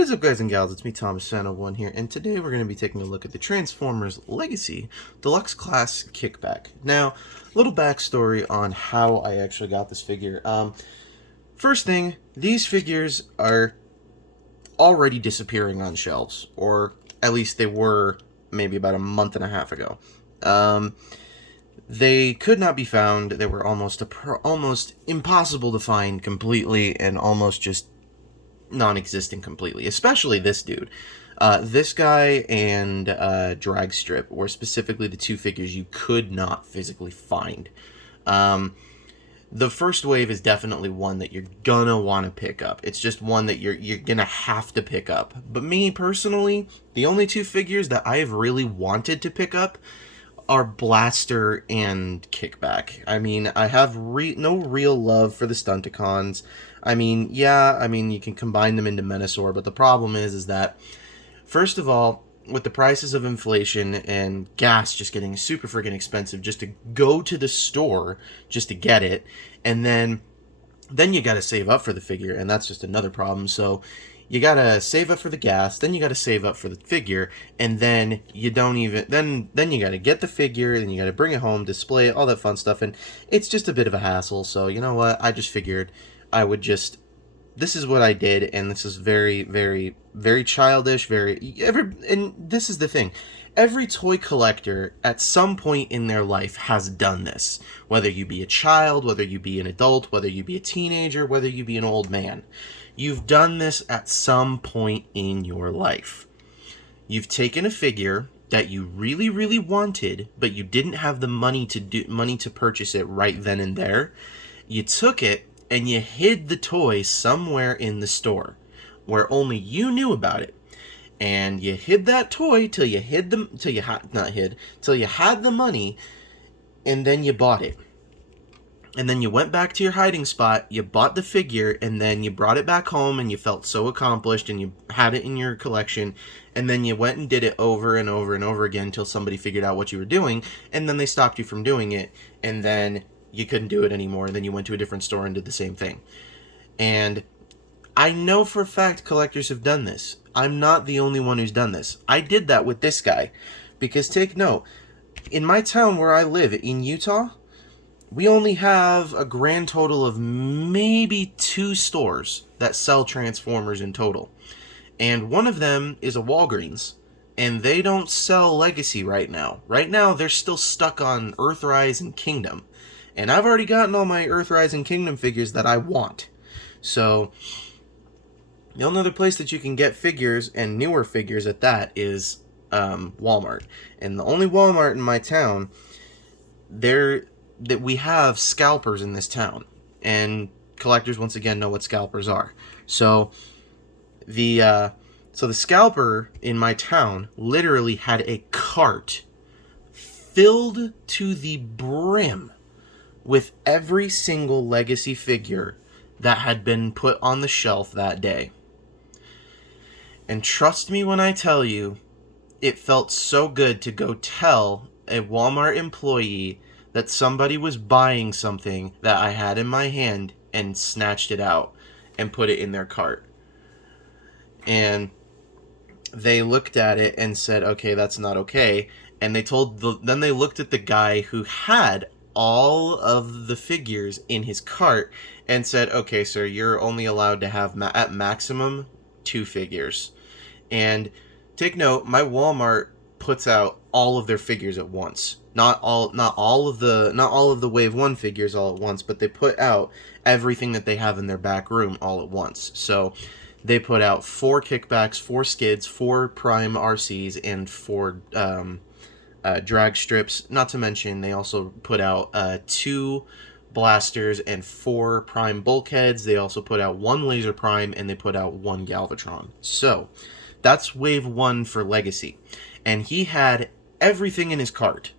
What is up, guys and gals? It's me, Thomas Fan01 here, and today we're going to be taking a look at the Transformers Legacy Deluxe Class Kickback. Now, a little backstory on how I actually got this figure. First thing, these figures are already disappearing on shelves, or at least they were maybe about a month and a half ago. They could not be found. They were almost impossible to find completely, and almost just non-existent completely, especially this dude. This guy and Drag Strip were specifically the two figures you could not physically find. The first wave is definitely one that you're gonna want to pick up. It's just one that you're gonna have to pick up. But me personally, the only two figures that I have really wanted to pick up are Blaster and Kickback. I mean, I have no real love for the Stunticons. I mean, yeah, you can combine them into Menasor, but the problem is that, first of all, with the prices of inflation and gas just getting super freaking expensive just to go to the store just to get it, and then you gotta save up for the figure, and that's just another problem. So you gotta save up for the gas, then you gotta save up for the figure, and then you don't even then you gotta get the figure, then you gotta bring it home, display it, all that fun stuff, and it's just a bit of a hassle. So you know what, I just figured I would just, this is what I did, and this is very, very, very childish, and this is the thing. Every toy collector at some point in their life has done this. Whether you be a child, whether you be an adult, whether you be a teenager, whether you be an old man. You've done this at some point in your life. You've taken a figure that you really, really wanted, but you didn't have the money to purchase it right then and there. You took it and you hid the toy somewhere in the store where only you knew about it. And you hid that toy till you had the money, and then you bought it. And then you went back to your hiding spot, you bought the figure, and then you brought it back home, and you felt so accomplished, and you had it in your collection, and then you went and did it over and over and over again until somebody figured out what you were doing, and then they stopped you from doing it, and then you couldn't do it anymore, and then you went to a different store and did the same thing. And I know for a fact collectors have done this. I'm not the only one who's done this. I did that with this guy, because take note, in my town where I live, in Utah, we only have a grand total of maybe 2 stores that sell Transformers in total. And one of them is a Walgreens. And they don't sell Legacy right now. Right now, they're still stuck on Earthrise and Kingdom. And I've already gotten all my Earthrise and Kingdom figures that I want. So the only other place that you can get figures, and newer figures at that, is Walmart. And the only Walmart in my town, that we have scalpers in this town, and collectors once again know what scalpers are. So the scalper in my town literally had a cart filled to the brim with every single Legacy figure that had been put on the shelf that day. And trust me when I tell you, it felt so good to go tell a Walmart employee that somebody was buying something that I had in my hand and snatched it out and put it in their cart. And they looked at it and said, okay, that's not okay. And then they looked at the guy who had all of the figures in his cart and said, okay, sir, you're only allowed to have at maximum 2 figures. And take note, my Walmart puts out all of their figures at once. Not all of the Wave 1 figures all at once, but they put out everything that they have in their back room all at once. So they put out 4 Kickbacks, 4 Skids, 4 Prime RCs, and 4 Drag Strips. Not to mention, they also put out 2 Blasters and 4 Prime Bulkheads. They also put out 1 Laser Prime, and they put out 1 Galvatron. So that's Wave 1 for Legacy. And he had everything in his cart.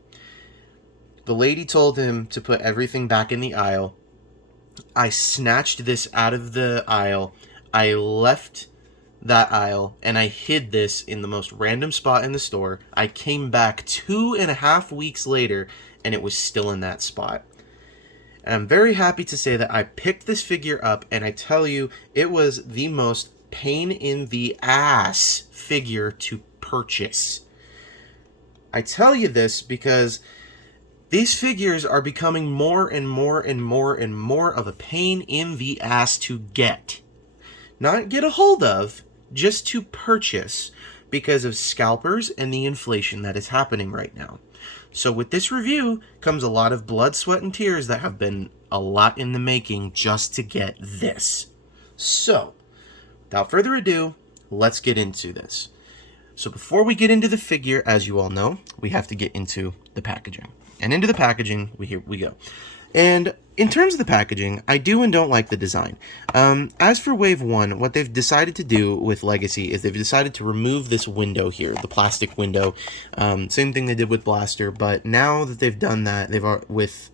The lady told him to put everything back in the aisle. I snatched this out of the aisle. I left that aisle, and I hid this in the most random spot in the store. I came back 2.5 weeks later, and it was still in that spot. And I'm very happy to say that I picked this figure up, and I tell you, it was the most pain in the ass figure to purchase. I tell you this because these figures are becoming more and more and more and more of a pain in the ass to get. Not get a hold of, just to purchase, because of scalpers and the inflation that is happening right now. So with this review comes a lot of blood, sweat, and tears that have been a lot in the making just to get this. So, without further ado, let's get into this. So before we get into the figure, as you all know, we have to get into the packaging. And into the packaging, here we go. And in terms of the packaging, I do and don't like the design. As for Wave 1, what they've decided to do with Legacy is they've decided to remove this window here, the plastic window. Same thing they did with Blaster, but now that they've done that, they've with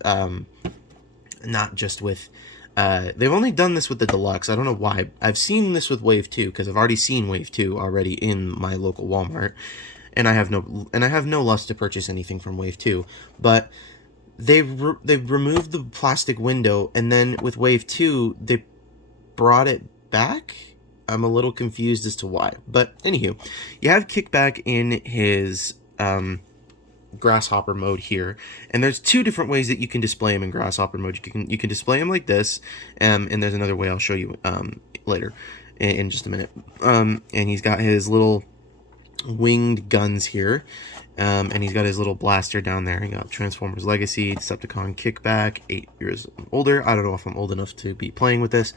not just with they've only done this with the Deluxe. I don't know why. I've seen this with Wave 2 because I've already seen Wave 2 already in my local Walmart, and I have no lust to purchase anything from Wave 2, but they've removed the plastic window, and then with Wave 2, they brought it back? I'm a little confused as to why. But, anywho, you have Kickback in his Grasshopper mode here, and there's two different ways that you can display him in Grasshopper mode. You can display him like this, and there's another way I'll show you later in just a minute. And he's got his little winged guns here, and he's got his little blaster down there. He got Transformers Legacy, Decepticon Kickback, 8 years older. I don't know if I'm old enough to be playing with this.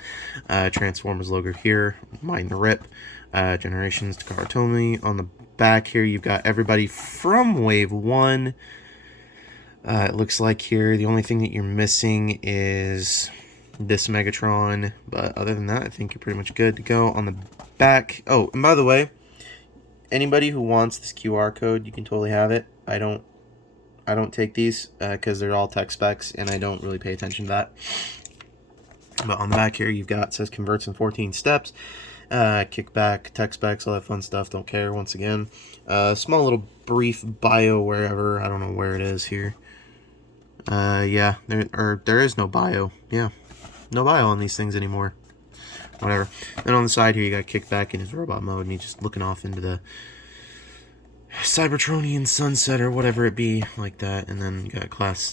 Transformers logo here, Mind the Rip, Generations, Takara Tomy. On the back here, you've got everybody from Wave 1. It looks like here, the only thing that you're missing is this Megatron, but other than that, I think you're pretty much good to go. On the back, oh, and by the way, anybody who wants this QR code, you can totally have it. I don't take these because they're all tech specs, and I don't really pay attention to that. But on the back here, you've got, it says converts in 14 steps, kickback, tech specs, all that fun stuff. Don't care. Once again, small little brief bio wherever. I don't know where it is here. Yeah, there is no bio. Yeah, no bio on these things anymore. Whatever. Then on the side here, you got Kickback in his robot mode, and he's just looking off into the Cybertronian sunset, or whatever it be, like that. And then you got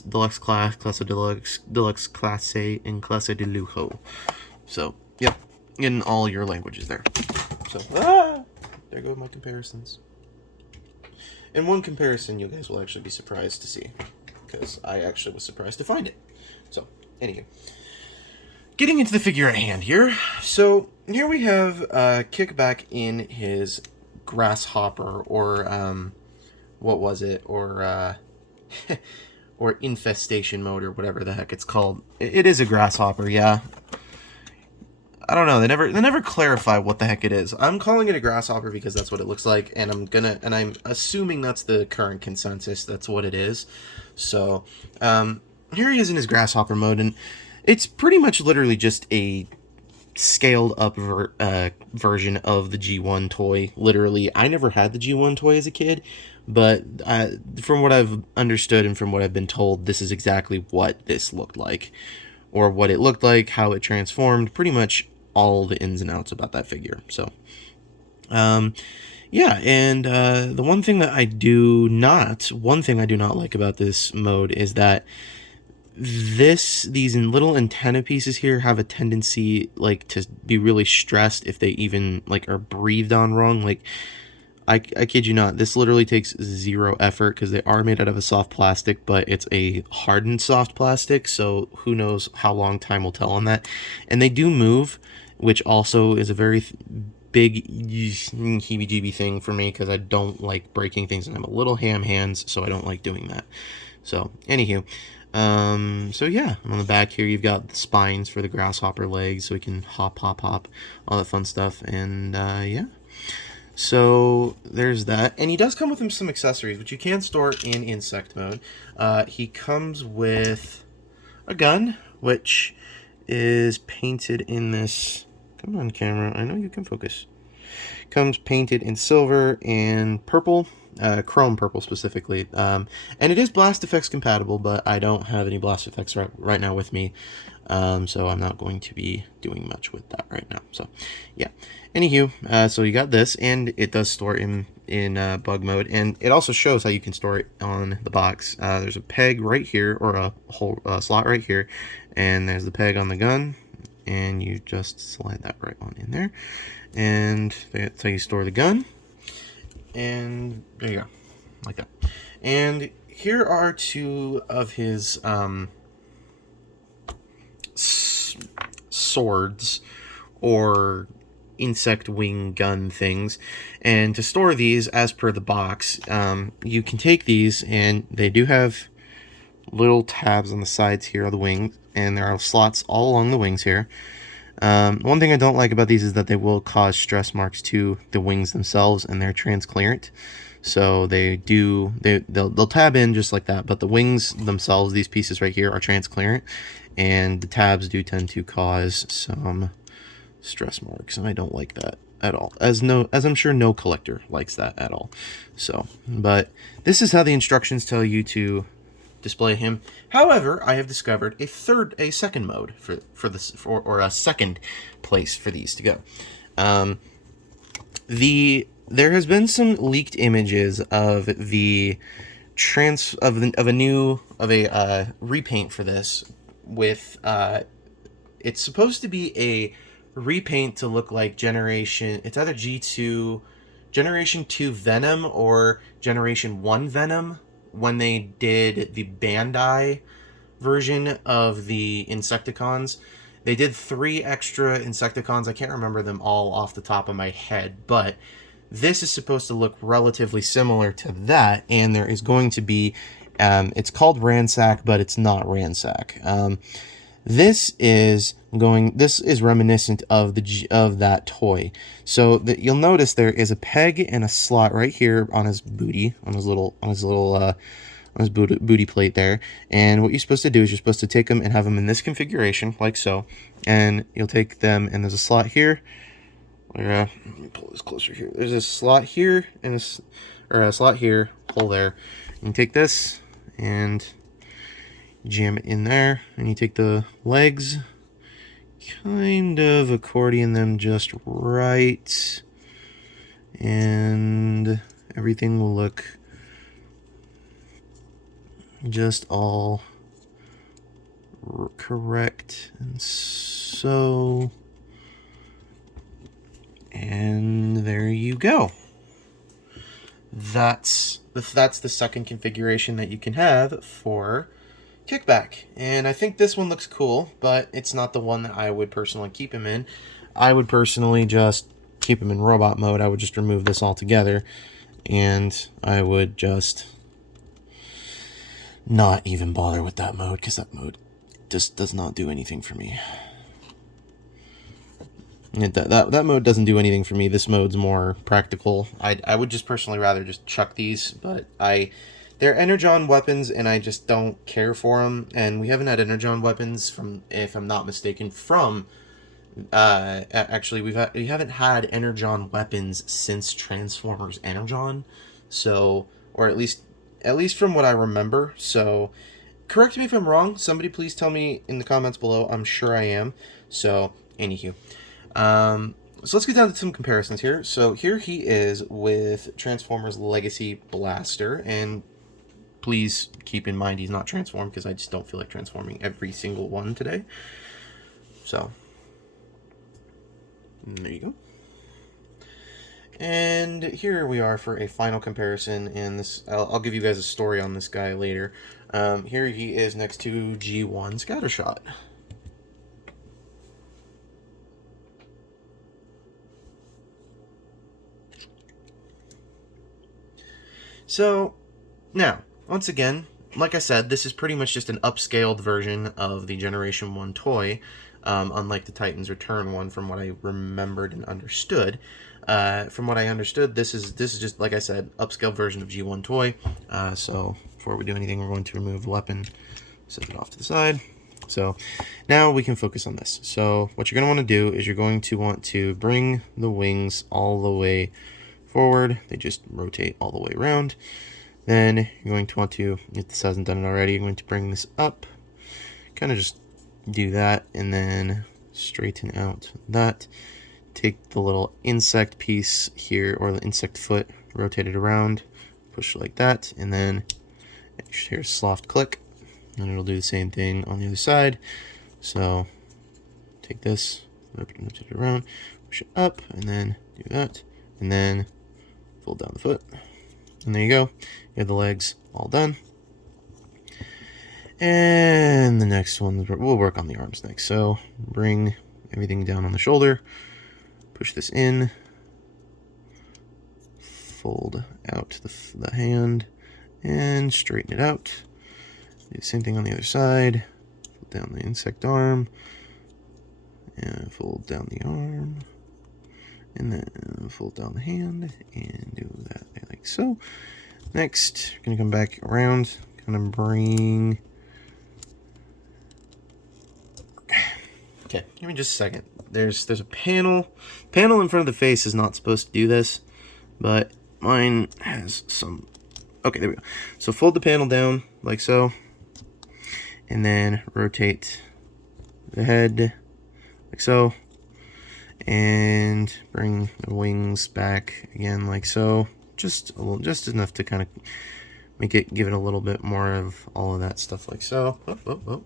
Deluxe Class of Deluxe, Deluxe Class A, and Clase de Lujo. So, yep, in all your languages there. So, there go my comparisons. And one comparison you guys will actually be surprised to see, because I actually was surprised to find it. So, anyway. Getting into the figure at hand here. So, here we have Kickback in his Grasshopper, or, what was it? Or, or Infestation mode, or whatever the heck it's called. It is a Grasshopper, yeah. I don't know, they never clarify what the heck it is. I'm calling it a Grasshopper because that's what it looks like, and I'm assuming that's the current consensus, that's what it is. So, here he is in his Grasshopper mode, and it's pretty much literally just a scaled up version of the G1 toy. Literally, I never had the G1 toy as a kid, but from what I've understood and from what I've been told, this is exactly what this looked like, or what it looked like, how it transformed, pretty much all the ins and outs about that figure. So, yeah, and the one thing I do not like about this mode is that these little antenna pieces here have a tendency, like, to be really stressed if they even, like, are breathed on wrong. Like, I kid you not, this literally takes zero effort because they are made out of a soft plastic, but it's a hardened soft plastic, so who knows how long time will tell on that. And they do move, which also is a very big heebie-jeebie thing for me because I don't like breaking things, and I'm a little ham hands, so I don't like doing that. So, anywho. So yeah, on the back here you've got the spines for the Grasshopper legs, so we can hop, all that fun stuff, and yeah. So there's that, and he does come with him some accessories, which you can store in Insect mode. He comes with a gun, which is painted in this, come on camera, I know you can focus, Comes painted in silver and purple, chrome purple specifically. And it is Blast Effects compatible, but I don't have any Blast Effects right now with me. So I'm not going to be doing much with that right now. So yeah. Anywho, so you got this, and it does store in bug mode, and it also shows how you can store it on the box. There's a peg right here, or a hole slot right here, and there's the peg on the gun, and you just slide that right on in there, and that's how you store the gun. And there you go, like that. And here are two of his swords, or insect wing gun things. And to store these, as per the box, you can take these, and they do have little tabs on the sides here of the wings, and there are slots all along the wings here. One thing I don't like about these is that they will cause stress marks to the wings themselves, and they're transparent. So they'll tab in just like that, but the wings themselves, these pieces right here, are transparent, and the tabs do tend to cause some stress marks, and I don't like that at all, as I'm sure no collector likes that at all. So, but this is how the instructions tell you to display him. However, I have discovered a second mode for this, or a second place for these to go. There has been some leaked images of the a repaint for this with it's supposed to be a repaint to look like it's either Generation 2 Venom or Generation 1 Venom, when they did the Bandai version of the Insecticons. They did 3 extra Insecticons. I can't remember them all off the top of my head, but this is supposed to look relatively similar to that, and there is going to be, it's called Ransack, but it's not Ransack. This is reminiscent of that toy. So you'll notice there is a peg and a slot right here on his booty, on his booty plate there. And what you're supposed to do is you're supposed to take them and have them in this configuration, like so. And you'll take them, and there's a slot here. Let me pull this closer here. There's a slot here and a slot here, hole there. You take this and jam it in there, and you take the legs, kind of accordion them just right, and everything will look just all correct. And there you go. That's the second configuration that you can have for Kickback, and I think this one looks cool, but it's not the one that I would personally keep him in. I would personally just keep him in robot mode. I would just remove this altogether, and I would just not even bother with that mode, because that mode just does not do anything for me. That mode doesn't do anything for me. This mode's more practical. I would just personally rather just chuck these, but they're Energon weapons, and I just don't care for them. And we haven't had Energon weapons from, if I'm not mistaken, from actually we haven't had Energon weapons since Transformers Energon. So, or at least from what I remember. So, correct me if I'm wrong. Somebody please tell me in the comments below. I'm sure I am. So, anywho. So let's get down to some comparisons here. So here he is with Transformers Legacy Blaster, and please keep in mind he's not transformed, because I just don't feel like transforming every single one today. So there you go. And here we are for a final comparison, and this I'll give you guys a story on this guy later. Here he is next to G1 Scattershot. So, now, once again, like I said, this is pretty much just an upscaled version of the Generation 1 toy, unlike the Titan's Return one, from what I remembered and understood. From what I understood, this is just, like I said, upscaled version of G1 toy. So, before we do anything, we're going to remove the weapon, set it off to the side. So now we can focus on this. So what you're going to want to do is you're going to want to bring the wings all the way forward. They just rotate all the way around. Then you're going to want to, if this hasn't done it already, you're going to bring this up. Kind of just do that and then straighten out that. Take the little insect piece here, or the insect foot, rotate it around, push it like that, and then here's a soft click, and it'll do the same thing on the other side. So take this, rotate it around, push it up, and then do that, and then fold down the foot, and there you go. You have the legs all done. And the next one, we'll work on the arms next. So bring everything down on the shoulder, push this in, fold out the hand, and straighten it out. Do the same thing on the other side. Fold down the insect arm, and fold down the arm, and then fold down the hand, and do that like so. Next, we're going to come back around, kind of bring... Okay, give me just a second. There's a panel. Panel in front of the face is not supposed to do this, but mine has some... Okay, there we go. So fold the panel down like so, and then rotate the head like so, and bring the wings back again like so. Just a little, just enough to kind of give it a little bit more of all of that stuff like so. Oh, oh, oh.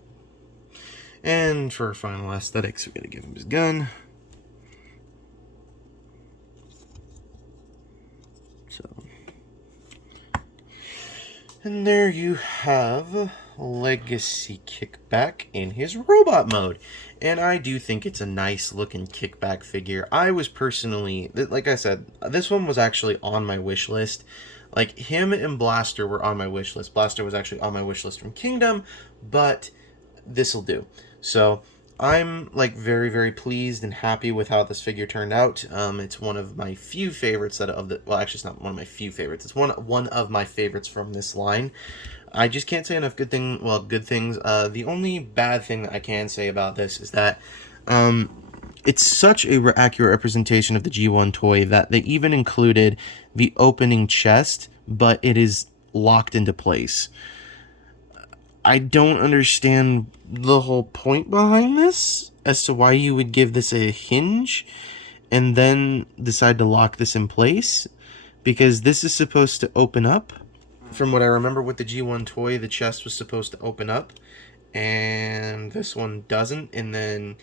And for final aesthetics, we're gonna give him his gun. So, and there you have Legacy Kickback in his robot mode. And I do think it's a nice looking Kickback figure. I was personally, like I said, this one was actually on my wish list. Like, him and Blaster were on my wish list. Blaster was actually on my wish list from Kingdom, but this'll do. So I'm like very, very pleased and happy with how this figure turned out. It's one of my few favorites well, actually it's not one of my few favorites. It's one of my favorites from this line. I just can't say enough good things. The only bad thing that I can say about this is that it's such a accurate representation of the G1 toy that they even included the opening chest, but it is locked into place. I don't understand the whole point behind this as to why you would give this a hinge and then decide to lock this in place, because this is supposed to open up. From what I remember with the G1 toy, the chest was supposed to open up, and this one doesn't, and then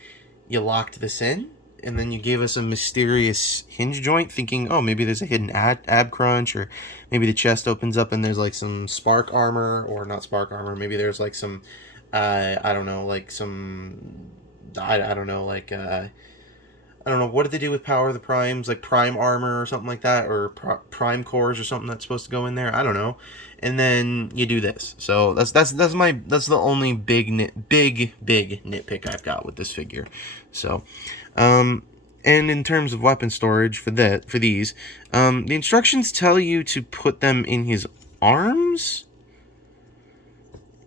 you locked this in, and then you gave us a mysterious hinge joint, thinking, oh, maybe there's a hidden ab crunch, or maybe the chest opens up and there's like some spark armor, or not spark armor, maybe there's like some, I don't know, like some, I don't know, like, I don't know, what did they do with Power of the Primes? Like Prime Armor or something like that? Or Prime Cores or something that's supposed to go in there? I don't know. And then you do this. So that's the only big nitpick I've got with this figure. So, and in terms of weapon storage for these, the instructions tell you to put them in his arms.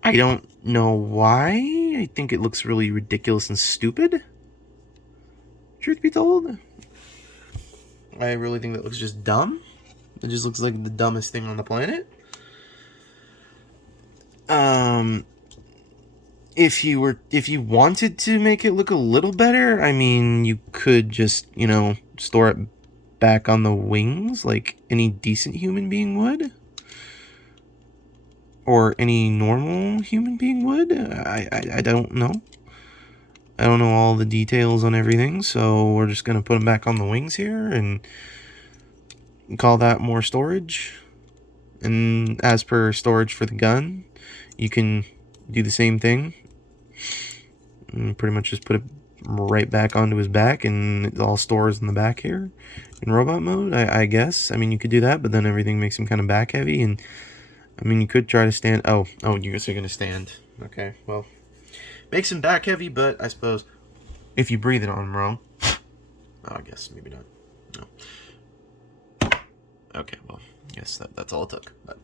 I don't know why. I think it looks really ridiculous and stupid. Truth be told, I really think that looks just dumb. It just looks like the dumbest thing on the planet. If you wanted to make it look a little better, I mean, you could just, store it back on the wings like any decent human being would. Or any normal human being would. I don't know. I don't know all the details on everything, so we're just going to put them back on the wings here and call that more storage. And as per storage for the gun, you can do the same thing. And pretty much just put it right back onto his back, and it all stores in the back here in robot mode, I guess. I mean, you could do that, but then everything makes him kind of back heavy, and I mean, you could try to stand. Oh, you guys are going to stand. Okay, well. Makes him back heavy, but I suppose if you breathe it on him wrong, I guess maybe not. No. Okay, well, I guess that's all it took. But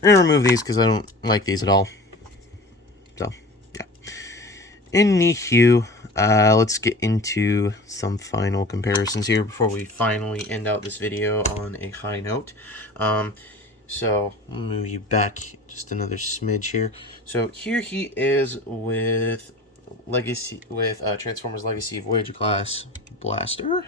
we're gonna remove these because I don't like these at all. So, yeah. Anywho, let's get into some final comparisons here before we finally end out this video on a high note. So I'll move you back just another smidge here. So here he is with Transformers Legacy Voyager class blaster.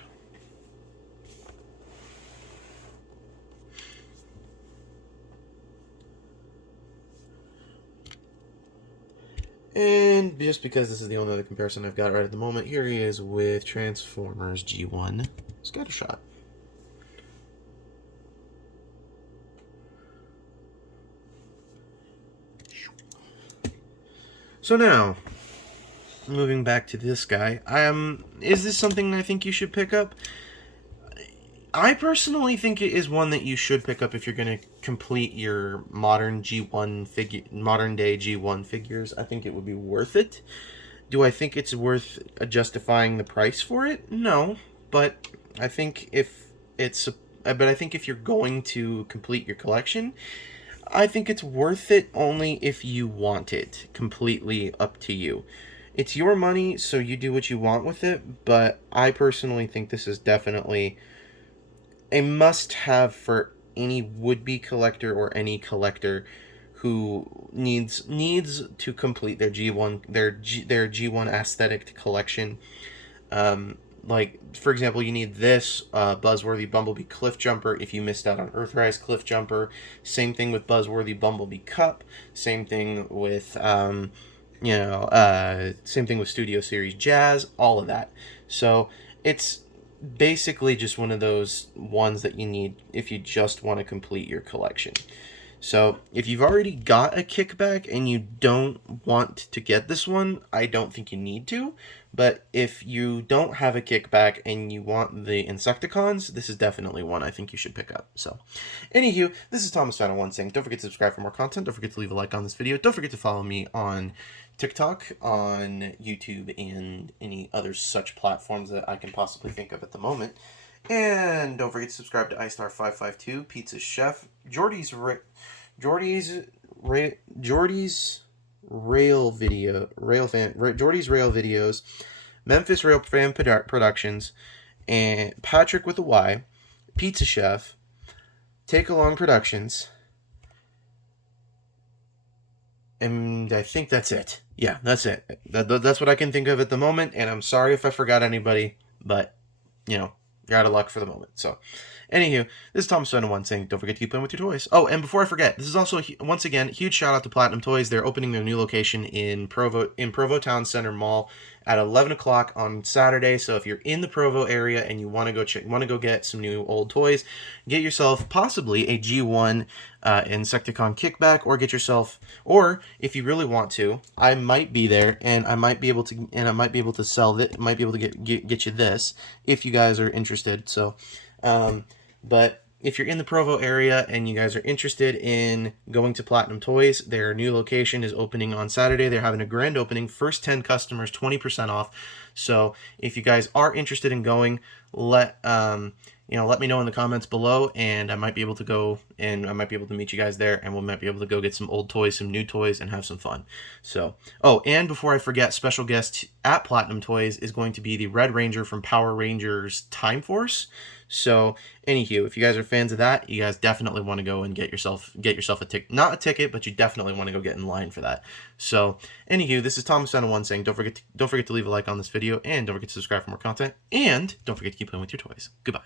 And just because this is the only other comparison I've got right at the moment, here he is with Transformers G1 Scattershot. So now, moving back to this guy, is this something I think you should pick up? I personally think it is one that you should pick up if you're going to complete your modern day G1 figures. I think it would be worth it. Do I think it's worth justifying the price for it? No, but I think if you're going to complete your collection, I think it's worth it only if you want it. Completely up to you. It's your money, so you do what you want with it, but I personally think this is definitely a must-have for any would-be collector or any collector who needs to complete their G1 aesthetic collection. Like, for example, you need this Buzzworthy Bumblebee Cliff Jumper if you missed out on Earthrise Cliff Jumper. Same thing with Buzzworthy Bumblebee Cup. Same thing with same thing with Studio Series Jazz. All of that. So it's basically just one of those ones that you need if you just want to complete your collection. So if you've already got a Kickback and you don't want to get this one, I don't think you need to. But if you don't have a Kickback and you want the Insecticons, this is definitely one I think you should pick up. So, anywho, this is Thomas Towne One saying, don't forget to subscribe for more content. Don't forget to leave a like on this video. Don't forget to follow me on TikTok, on YouTube, and any other such platforms that I can possibly think of at the moment. And don't forget to subscribe to iStar552, Pizza Chef, Jordy's Rail Videos, Memphis Rail Fan Productions, and Patrick with a Y, Pizza Chef, Take Along Productions, and I think that's it. Yeah, that's it. That's what I can think of at the moment, and I'm sorry if I forgot anybody, but, you're out of luck for the moment. So, anywho, this is Thomas Towne One saying, don't forget to keep playing with your toys. Oh, and before I forget, this is also, once again, huge shout out to Platinum Toys. They're opening their new location in Provo Towne Centere Mall at 11 o'clock on Saturday. So if you're in the Provo area and you want to go get some new old toys, get yourself possibly a G1 Insecticon Kickback, or get yourself, or if you really want to, I might be there and I might be able to sell that, might be able to get you this if you guys are interested. So, but if you're in the Provo area and you guys are interested in going to Platinum Toys, their new location is opening on Saturday. They're having a grand opening. First 10 customers, 20% off. So if you guys are interested in going, let me know in the comments below, and I might be able to go, and I might be able to meet you guys there, and we might be able to go get some old toys, some new toys, and have some fun. So, oh, and before I forget, special guest at Platinum Toys is going to be the Red Ranger from Power Rangers Time Force. So, anywho, if you guys are fans of that, you guys definitely want to go and get yourself a ticket. Not a ticket, but you definitely want to go get in line for that. So, anywho, this is Thomas Towne One saying, don't forget to leave a like on this video, and don't forget to subscribe for more content, and don't forget to keep playing with your toys. Goodbye.